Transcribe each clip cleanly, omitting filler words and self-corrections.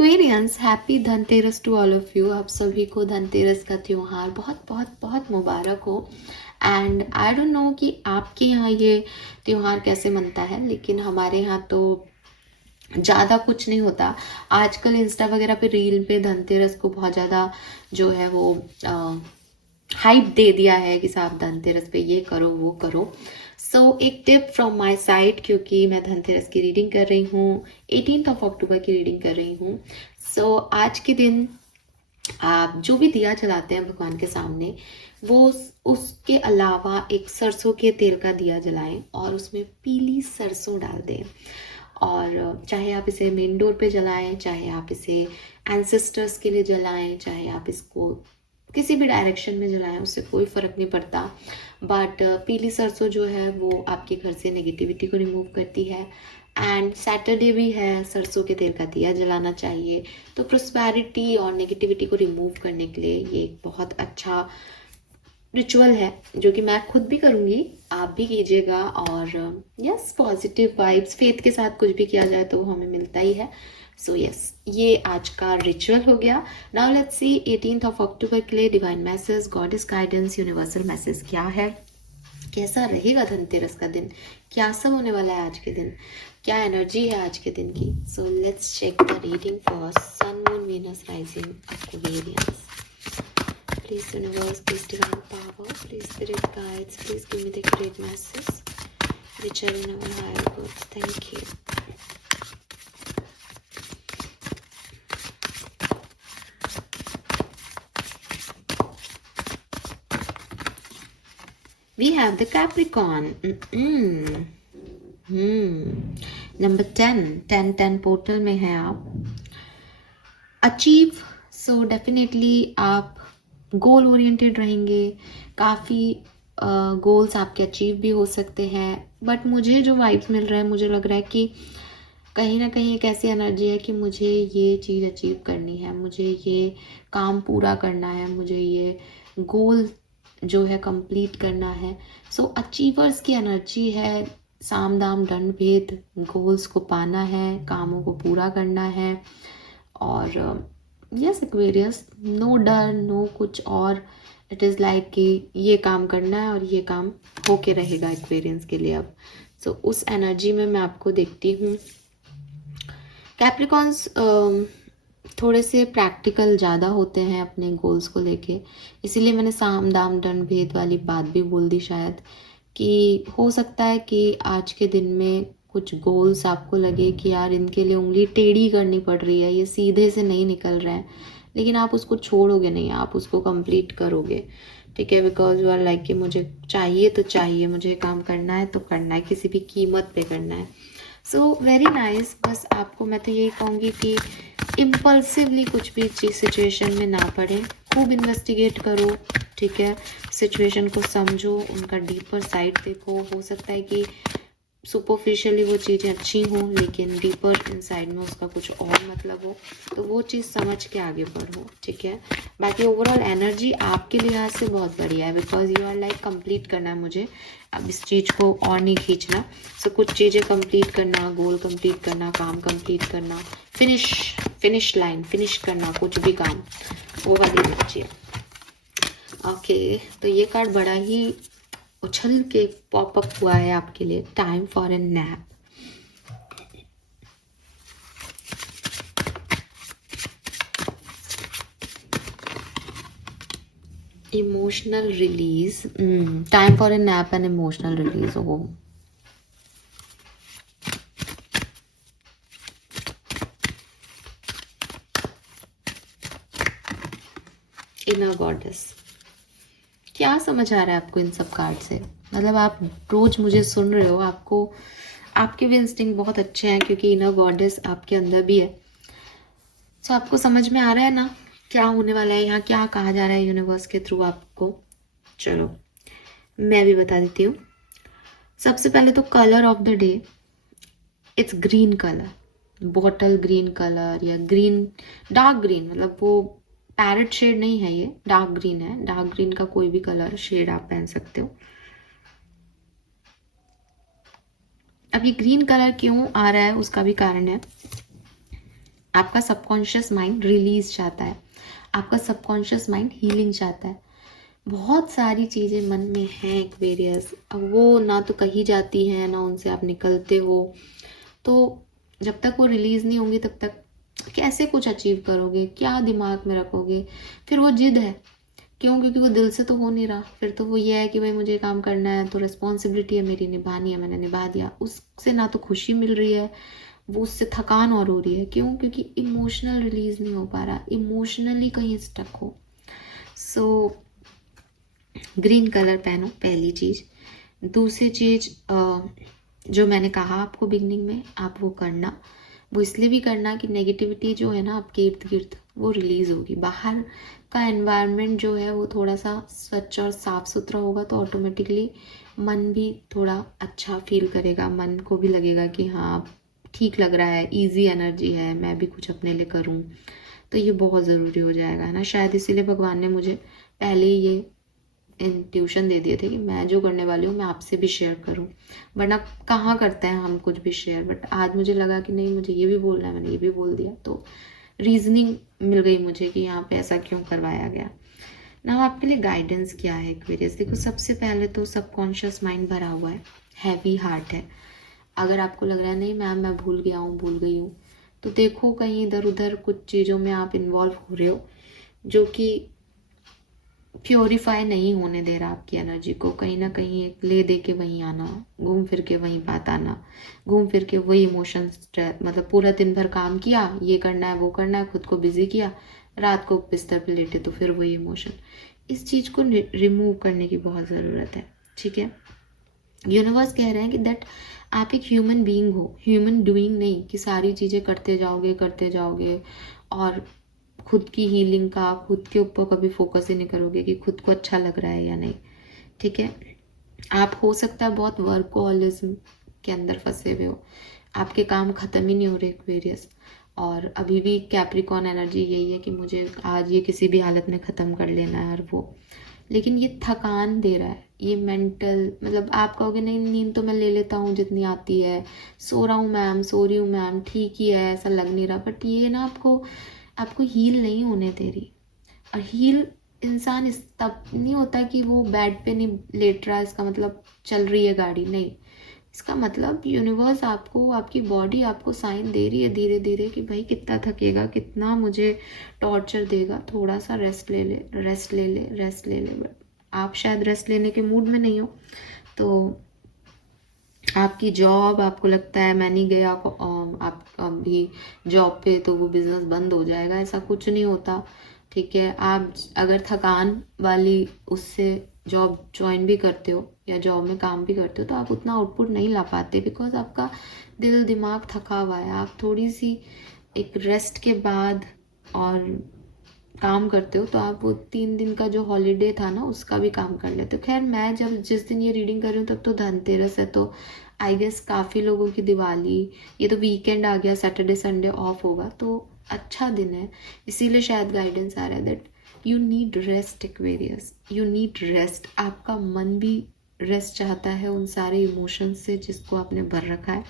Aquarians, happy Dhanteras to all of you. आप सभी को धनतेरस का त्योहार बहुत बहुत बहुत मुबारक हो। एंड आई डोंट नो कि आपके यहाँ ये त्योहार कैसे मनता है, लेकिन हमारे यहाँ तो ज़्यादा कुछ नहीं होता। आजकल इंस्टा वगैरह पे रील पे धनतेरस को बहुत ज़्यादा जो है वो हाइप दे दिया है कि साहब धनतेरस पे ये करो वो करो। सो एक टिप फ्रॉम माय साइड, क्योंकि मैं धनतेरस की रीडिंग कर रही हूँ, 18 अक्टूबर की रीडिंग कर रही हूँ। सो आज के दिन आप जो भी दिया जलाते हैं भगवान के सामने, वो उसके अलावा एक सरसों के तेल का दिया जलाएं और उसमें पीली सरसों डाल दें। और चाहे आप इसे मेन डोर पे जलाएं, चाहे आप इसे एंसेस्टर्स के लिए जलाएं, चाहे आप इसको किसी भी डायरेक्शन में जलाएं, उससे कोई फ़र्क नहीं पड़ता। बट पीली सरसों जो है वो आपके घर से नेगेटिविटी को रिमूव करती है। एंड सैटरडे भी है, सरसों के तेल का दिया जलाना चाहिए। तो प्रोस्पैरिटी और नेगेटिविटी को रिमूव करने के लिए ये एक बहुत अच्छा रिचुअल है, जो कि मैं खुद भी करूँगी, आप भी कीजिएगा। और यस, पॉजिटिव वाइब्स, फेथ के साथ कुछ भी किया जाए तो वो हमें मिलता ही है। सो यस, ये आज का रिचुअल हो गया। नाउ लेट्स सी 18 अक्टूबर के लिए divine message, God is guidance, universal message क्या है, कैसा रहेगा धनतेरस का दिन, क्या सब होने वाला है आज के दिन, क्या एनर्जी है आज के दिन की। So let's check the reading for sun, moon, Venus, rising, Aquarians. Please universe, please divine power, please spirit guides, please give me the great message which are in our higher good. Thank you. We have the Capricorn. Number 10, 10 portal में है आप। Achieve, so definitely आप goal oriented रहेंगे, काफ़ी goals आपके achieve भी हो सकते हैं। बट मुझे जो वाइब्स मिल रहा है, मुझे लग रहा है कि कहीं ना कहीं एक ऐसी एनर्जी है कि मुझे ये चीज़ अचीव करनी है, मुझे ये काम पूरा करना है, मुझे ये गोल जो है कंप्लीट करना है। सो अचीवर्स की एनर्जी है, साम दाम दंड भेद, गोल्स को पाना है, कामों को पूरा करना है। और यस एक्वेरियस, नो डर, नो कुछ और, इट इज़ लाइक कि ये काम करना है और ये काम होके रहेगा एक्वेरियंस के लिए अब। सो उस एनर्जी में मैं आपको देखती हूँ। कैप्रिकॉन्स थोड़े से प्रैक्टिकल ज़्यादा होते हैं अपने गोल्स को लेके, इसीलिए मैंने साम दाम दंड भेद वाली बात भी बोल दी शायद, कि हो सकता है कि आज के दिन में कुछ गोल्स आपको लगे कि यार इनके लिए उंगली टेढ़ी करनी पड़ रही है, ये सीधे से नहीं निकल रहे हैं, लेकिन आप उसको छोड़ोगे नहीं, आप उसको कंप्लीट करोगे, ठीक है। बिकॉज यू आर लाइक कि मुझे चाहिए तो चाहिए, मुझे काम करना है तो करना है, किसी भी कीमत पे करना है। So very nice. बस आपको मैं तो यही कहूँगी कि इम्पल्सिवली कुछ भी चीज़ सिचुएशन में ना पड़े, खूब इन्वेस्टिगेट करो, ठीक है, सिचुएशन को समझो, उनका डीपर साइड देखो। हो सकता है कि सुपरफिशियली वो चीज़ें अच्छी हों, लेकिन डीपर इनसाइड में उसका कुछ और मतलब हो, तो वो चीज़ समझ के आगे बढ़ो, ठीक है। बाकी ओवरऑल एनर्जी आपके लिहाज से बहुत बढ़िया है, because you are like complete करना है मुझे, अब इस चीज़ को और नहीं खींचना। सो कुछ चीज़ें कंप्लीट करना, गोल कंप्लीट करना, काम कंप्लीट करना, फिनिश लाइन फिनिश करना, कुछ भी काम, वो वाली एनर्जी है। ओके, तो ये कार्ड बड़ा ही उछल के पॉपअप हुआ है आपके लिए। Time for a nap. Emotional release, time for a nap and emotional release. हो इनर गॉडेस, क्या समझ आ रहा है आपको इन सब कार्ड से? मतलब आप रोज मुझे सुन रहे हो, आपको आपके भी इंस्टिंक्ट बहुत अच्छे हैं, क्योंकि इनर गॉडेस आपके अंदर भी है। सो आपको समझ में आ रहा है ना क्या होने वाला है यहाँ, क्या कहा जा रहा है यूनिवर्स के थ्रू आपको। चलो मैं भी बता देती हूँ। सबसे पहले तो colour of the day, it's green colour, bottle green colour या ग्रीन, डार्क ग्रीन, मतलब वो पैरेट शेड नहीं है, ये डार्क ग्रीन है। डार्क ग्रीन का कोई भी कलर शेड आप पहन सकते हो। अब ये ग्रीन कलर क्यों आ रहा है, उसका भी कारण है। आपका सबकॉन्शियस माइंड रिलीज चाहता है, आपका सबकॉन्शियस माइंड हीलिंग चाहता है। बहुत सारी चीज़ें मन में हैं एक्वेरियस, अब वो ना तो कही जाती हैं ना उनसे आप निकलते हो। तो जब तक वो रिलीज़ नहीं होंगी तब तक कैसे कुछ अचीव करोगे, क्या दिमाग में रखोगे? फिर वो जिद है, क्यों? क्योंकि वो दिल से तो हो नहीं रहा। फिर तो वो ये है कि भाई मुझे काम करना है, तो रिस्पॉन्सिबिलिटी है मेरी, निभानी है, मैंने निभा दिया। उससे ना तो खुशी मिल रही है, वो उससे थकान और हो रही है। क्यों? क्योंकि इमोशनल रिलीज नहीं हो पा रहा, इमोशनली कहीं स्टक हो। सो ग्रीन कलर पहनो, पहली चीज़। दूसरी चीज़ जो मैंने कहा आपको बिगनिंग में, आप वो करना। वो इसलिए भी करना कि नेगेटिविटी जो है ना आपके इर्द गिर्द वो रिलीज़ होगी। बाहर का एनवायरनमेंट जो है वो थोड़ा सा स्वच्छ और साफ सुथरा होगा तो ऑटोमेटिकली मन भी थोड़ा अच्छा फील करेगा, मन को भी लगेगा कि हाँ ठीक लग रहा है, इजी एनर्जी है, मैं भी कुछ अपने लिए करूँ। तो ये बहुत ज़रूरी हो जाएगा, है ना। शायद इसीलिए भगवान ने मुझे पहले ही ये इंट्यूशन दे दिए थे कि मैं जो करने वाली हूँ मैं आपसे भी शेयर करूँ, वरना कहाँ करते हैं हम कुछ भी शेयर। बट आज मुझे लगा कि नहीं, मुझे ये भी बोलना है, मैंने ये भी बोल दिया, तो रीजनिंग मिल गई मुझे कि यहाँ पे ऐसा क्यों करवाया गया ना। आपके लिए गाइडेंस क्या है एक्वेरियस? देखो, सबसे पहले तो सबकॉन्शियस माइंड भरा हुआ है, हैवी हार्ट है। अगर आपको लग रहा है नहीं मैम मैं भूल गया हूँ, भूल गई हूँ, तो देखो कहीं इधर उधर कुछ चीज़ों में आप इन्वॉल्व हो रहे हो जो कि प्योरीफाई नहीं होने दे रहा आपकी एनर्जी को। कहीं ना कहीं एक ले दे के वहीं आना, घूम फिर के वहीं बात आना, घूम फिर के वही इमोशंस, मतलब पूरा दिन भर काम किया, ये करना है वो करना है, खुद को बिजी किया, रात को बिस्तर पे लेटे तो फिर वही इमोशन। इस चीज़ को रिमूव करने की बहुत ज़रूरत है, ठीक है। यूनिवर्स कह रहे हैं कि दैट आप एक ह्यूमन बीइंग हो, ह्यूमन डूइंग नहीं कि सारी चीज़ें करते जाओगे और खुद की हीलिंग का, खुद के ऊपर कभी फोकस ही नहीं करोगे कि खुद को अच्छा लग रहा है या नहीं, ठीक है। आप हो सकता है बहुत वर्कोहॉलिज्म के अंदर फंसे हुए हो, आपके काम ख़त्म ही नहीं हो रहे एक्वेरियस, और अभी भी कैप्रिकॉन एनर्जी यही है कि मुझे आज ये किसी भी हालत में ख़त्म कर लेना है और वो, लेकिन ये थकान दे रहा है, ये मेंटल, मतलब आप कहोगे नहीं नींद तो मैं ले लेता हूँ जितनी आती है, सो रहा हूँ मैम, सो रही हूँ मैम, ठीक ही है, ऐसा लग नहीं रहा, बट ये ना आपको हील नहीं होने दे रही। और हील इंसान इस तब नहीं होता कि वो बेड पे नहीं लेट रहा, इसका मतलब चल रही है गाड़ी, नहीं। इसका मतलब यूनिवर्स आपको, आपकी बॉडी आपको साइन दे रही है धीरे धीरे कि भाई कितना थकेगा, कितना मुझे टॉर्चर देगा, थोड़ा सा रेस्ट ले ले, रेस्ट ले ले, रेस्ट ले ले। बट आप शायद रेस्ट लेने के मूड में नहीं हो, तो आपकी जॉब, आपको लगता है मैं नहीं गया आप अभी जॉब पे तो वो बिजनेस बंद हो जाएगा, ऐसा कुछ नहीं होता, ठीक है। आप अगर थकान वाली उससे जॉब ज्वाइन भी करते हो या जॉब में काम भी करते हो तो आप उतना आउटपुट नहीं ला पाते, बिकॉज आपका दिल दिमाग थका हुआ है। आप थोड़ी सी एक रेस्ट के बाद और काम करते हो तो आप वो 3 दिन का जो हॉलीडे था ना उसका भी काम कर लेते हो। खैर मैं जब जिस दिन ये रीडिंग कर रही हूँ तब तो धनतेरस है, तो आई गेस काफ़ी लोगों की दिवाली, ये तो वीकेंड आ गया, सैटरडे संडे ऑफ होगा, तो अच्छा दिन है। इसीलिए शायद गाइडेंस आ रहा है that you need rest Aquarius, you need rest. आपका मन भी रेस्ट चाहता है उन सारे इमोशंस से जिसको आपने भर रखा है,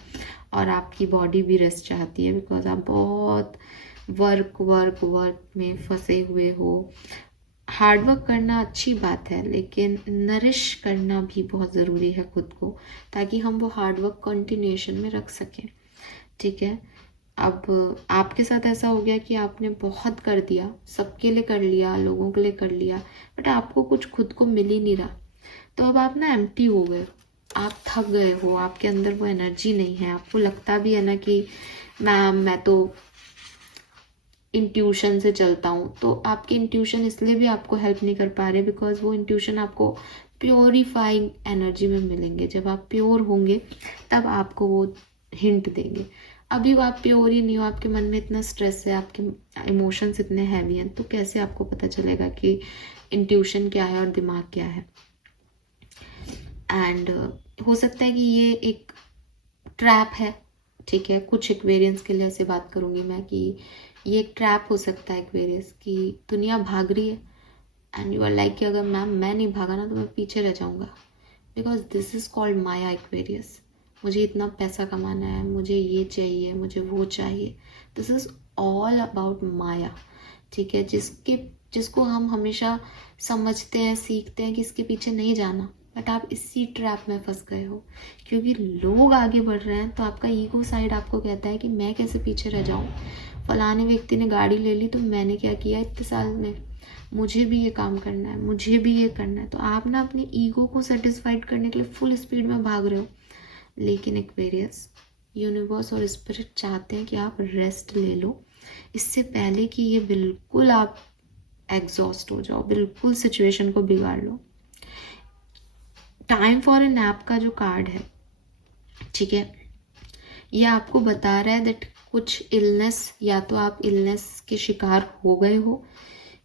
और आपकी बॉडी भी रेस्ट चाहती है, बिकॉज आप बहुत वर्क वर्क वर्क में फंसे हुए हो। हार्ड वर्क करना अच्छी बात है, लेकिन नरिश करना भी बहुत ज़रूरी है खुद को, ताकि हम वो हार्ड वर्क कंटिन्यूएशन में रख सकें, ठीक है। अब आपके साथ ऐसा हो गया कि आपने बहुत कर दिया, सबके लिए कर लिया, लोगों के लिए कर लिया, बट आपको कुछ खुद को मिल ही नहीं रहा, तो अब आप ना एम्प्टी हो गए, आप थक गए हो, आपके अंदर वो एनर्जी नहीं है। आपको लगता भी है ना कि मैम मैं तो इंट्यूशन से चलता हूँ, तो आपके इंट्यूशन इसलिए भी आपको हेल्प नहीं कर पा रहे बिकॉज वो इंट्यूशन आपको प्योरीफाइंग एनर्जी में मिलेंगे। जब आप प्योर होंगे तब आपको वो हिंट देंगे। अभी वो आप प्योर ही नहीं हो, आपके मन में इतना स्ट्रेस है, आपके इमोशंस इतने हैवी हैं, तो कैसे आपको पता चलेगा कि इंट्यूशन क्या है और दिमाग क्या है। एंड हो सकता है कि ये एक ट्रैप है, ठीक है। कुछ एक्वेरियंस के लिए ऐसे बात करूँगी मैं कि ये एक ट्रैप हो सकता है एक्वेरियस, कि दुनिया भाग रही है एंड यू आर लाइक कि अगर मैम मैं नहीं भागा ना तो मैं पीछे रह जाऊँगा, because this is called Maya Aquarius. मुझे इतना पैसा कमाना है, मुझे ये चाहिए, मुझे वो चाहिए। दिस इज़ ऑल अबाउट माया, ठीक है, जिसको हम हमेशा समझते हैं, सीखते हैं कि इसके पीछे नहीं जाना, बट आप इसी ट्रैप में फंस गए हो। क्योंकि लोग आगे बढ़ रहे हैं तो आपका ईगो साइड आपको कहता है कि मैं कैसे पीछे रह जाऊँ, फलाने व्यक्ति ने गाड़ी ले ली तो मैंने क्या किया इतने साल में, मुझे भी ये काम करना है, मुझे भी ये करना है। तो आप ना अपने ईगो को सेटिस्फाइड करने के लिए फुल स्पीड में भाग रहे हो। लेकिन एक्वेरियस, यूनिवर्स और स्पिरिट चाहते हैं कि आप रेस्ट ले लो, इससे पहले कि ये बिल्कुल आप एग्जॉस्ट हो जाओ, बिल्कुल सिचुएशन को बिगाड़ लो। टाइम फॉर ए नैप का जो कार्ड है, ठीक है, ये आपको बता रहा है दैट कुछ इलनेस, या तो आप इलनेस के शिकार हो गए हो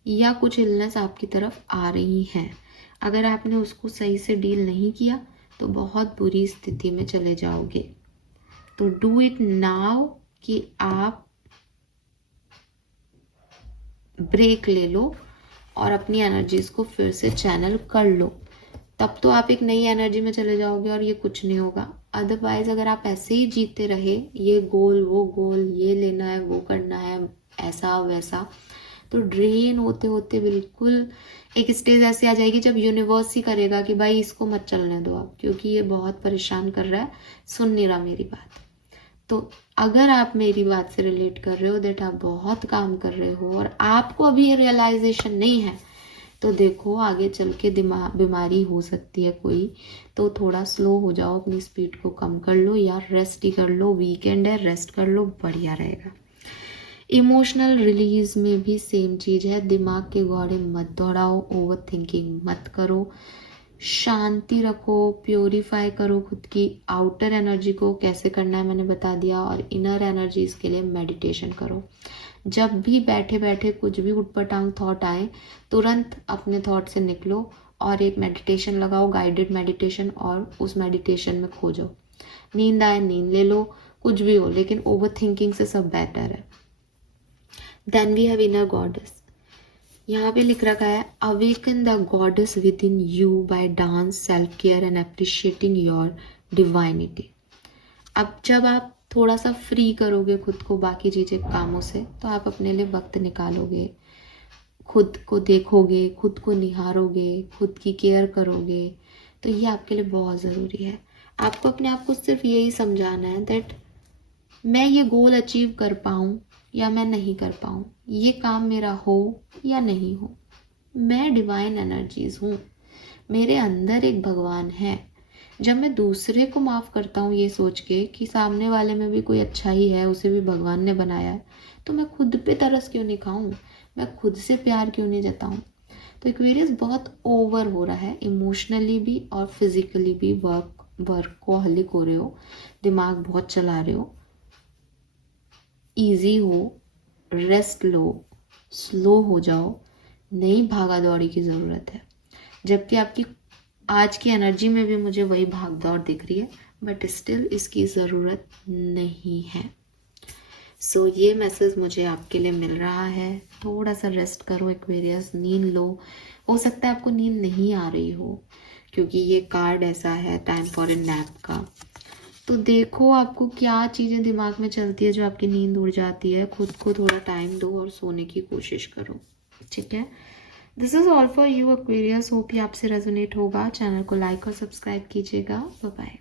या कुछ इलनेस आपकी तरफ आ रही हैं। अगर आपने उसको सही से डील नहीं किया तो बहुत बुरी स्थिति में चले जाओगे। तो डू इट नाउ कि आप ब्रेक ले लो और अपनी एनर्जीज को फिर से चैनल कर लो, तब तो आप एक नई एनर्जी में चले जाओगे और ये कुछ नहीं होगा। अदरवाइज अगर आप ऐसे ही जीते रहे, ये गोल वो गोल, ये लेना है वो करना है, ऐसा वैसा, तो ड्रेन होते होते बिल्कुल एक स्टेज ऐसी आ जाएगी जब यूनिवर्स ही करेगा कि भाई इसको मत चलने दो आप, क्योंकि ये बहुत परेशान कर रहा है, सुन नहीं रहा मेरी बात। तो अगर आप मेरी बात से रिलेट कर रहे हो दैट आप बहुत काम कर रहे हो और आपको अभी ये रियलाइजेशन नहीं है, तो देखो आगे चल के बीमारी हो सकती है कोई, तो थोड़ा स्लो हो जाओ, अपनी स्पीड को कम कर लो या रेस्ट ही कर लो, वीकेंड है रेस्ट कर लो, बढ़िया रहेगा। इमोशनल रिलीज में भी सेम चीज़ है, दिमाग के घोड़े मत दौड़ाओ, ओवर थिंकिंग मत करो, शांति रखो, प्योरीफाई करो खुद की आउटर एनर्जी को, कैसे करना है मैंने बता दिया, और इनर एनर्जीज के लिए मेडिटेशन करो। जब भी बैठे बैठे कुछ भी उटपटांग थॉट आए, तुरंत अपने थॉट से निकलो और एक मेडिटेशन लगाओ, गाइडेड मेडिटेशन, और उस मेडिटेशन में खो जाओ। नींद आए नींद ले लो, कुछ भी हो, लेकिन ओवर थिंकिंग से सब बेटर है। Then we have inner goddess, यहाँ पे लिख रखा है awaken the goddess within you by dance, self care and appreciating your divinity. अब जब आप थोड़ा सा फ्री करोगे खुद को बाकी चीज़ें कामों से, तो आप अपने लिए वक्त निकालोगे, खुद को देखोगे, खुद को निहारोगे, खुद की केयर करोगे, तो ये आपके लिए बहुत ज़रूरी है। आपको अपने आप को सिर्फ यही समझाना है दैट मैं ये गोल अचीव कर पाऊँ या मैं नहीं कर पाऊँ, ये काम मेरा हो या नहीं हो, मैं डिवाइन एनर्जीज हूँ, मेरे अंदर एक भगवान है। जब मैं दूसरे को माफ़ करता हूँ ये सोच के कि सामने वाले में भी कोई अच्छा ही है, उसे भी भगवान ने बनाया है, तो मैं खुद पे तरस क्यों नहीं खाऊँ, मैं खुद से प्यार क्यों नहीं जताऊँ। तो एक्वेरियस बहुत ओवर हो रहा है, इमोशनली भी और फिजिकली भी वर्कहॉलिक हो रहे हो, दिमाग बहुत चला रहे हो। ईजी हो, रेस्ट लो, स्लो हो जाओ, नई भागा दौड़ी की ज़रूरत है। जबकि आपकी आज की एनर्जी में भी मुझे वही भाग दौड़ दिख रही है, बट स्टिल इसकी ज़रूरत नहीं है। सो ये मैसेज मुझे आपके लिए मिल रहा है, थोड़ा सा रेस्ट करो एक्वेरियस, नींद लो। हो सकता है आपको नींद नहीं आ रही हो क्योंकि ये कार्ड ऐसा है टाइम फॉर ए नैप का। तो देखो आपको क्या चीज़ें दिमाग में चलती है जो आपकी नींद उड़ जाती है, खुद को थोड़ा टाइम दो और सोने की कोशिश करो, ठीक है। This is all for you Aquarius, hope ये आपसे रेजोनेट होगा। चैनल को लाइक और सब्सक्राइब कीजिएगा। Bye bye.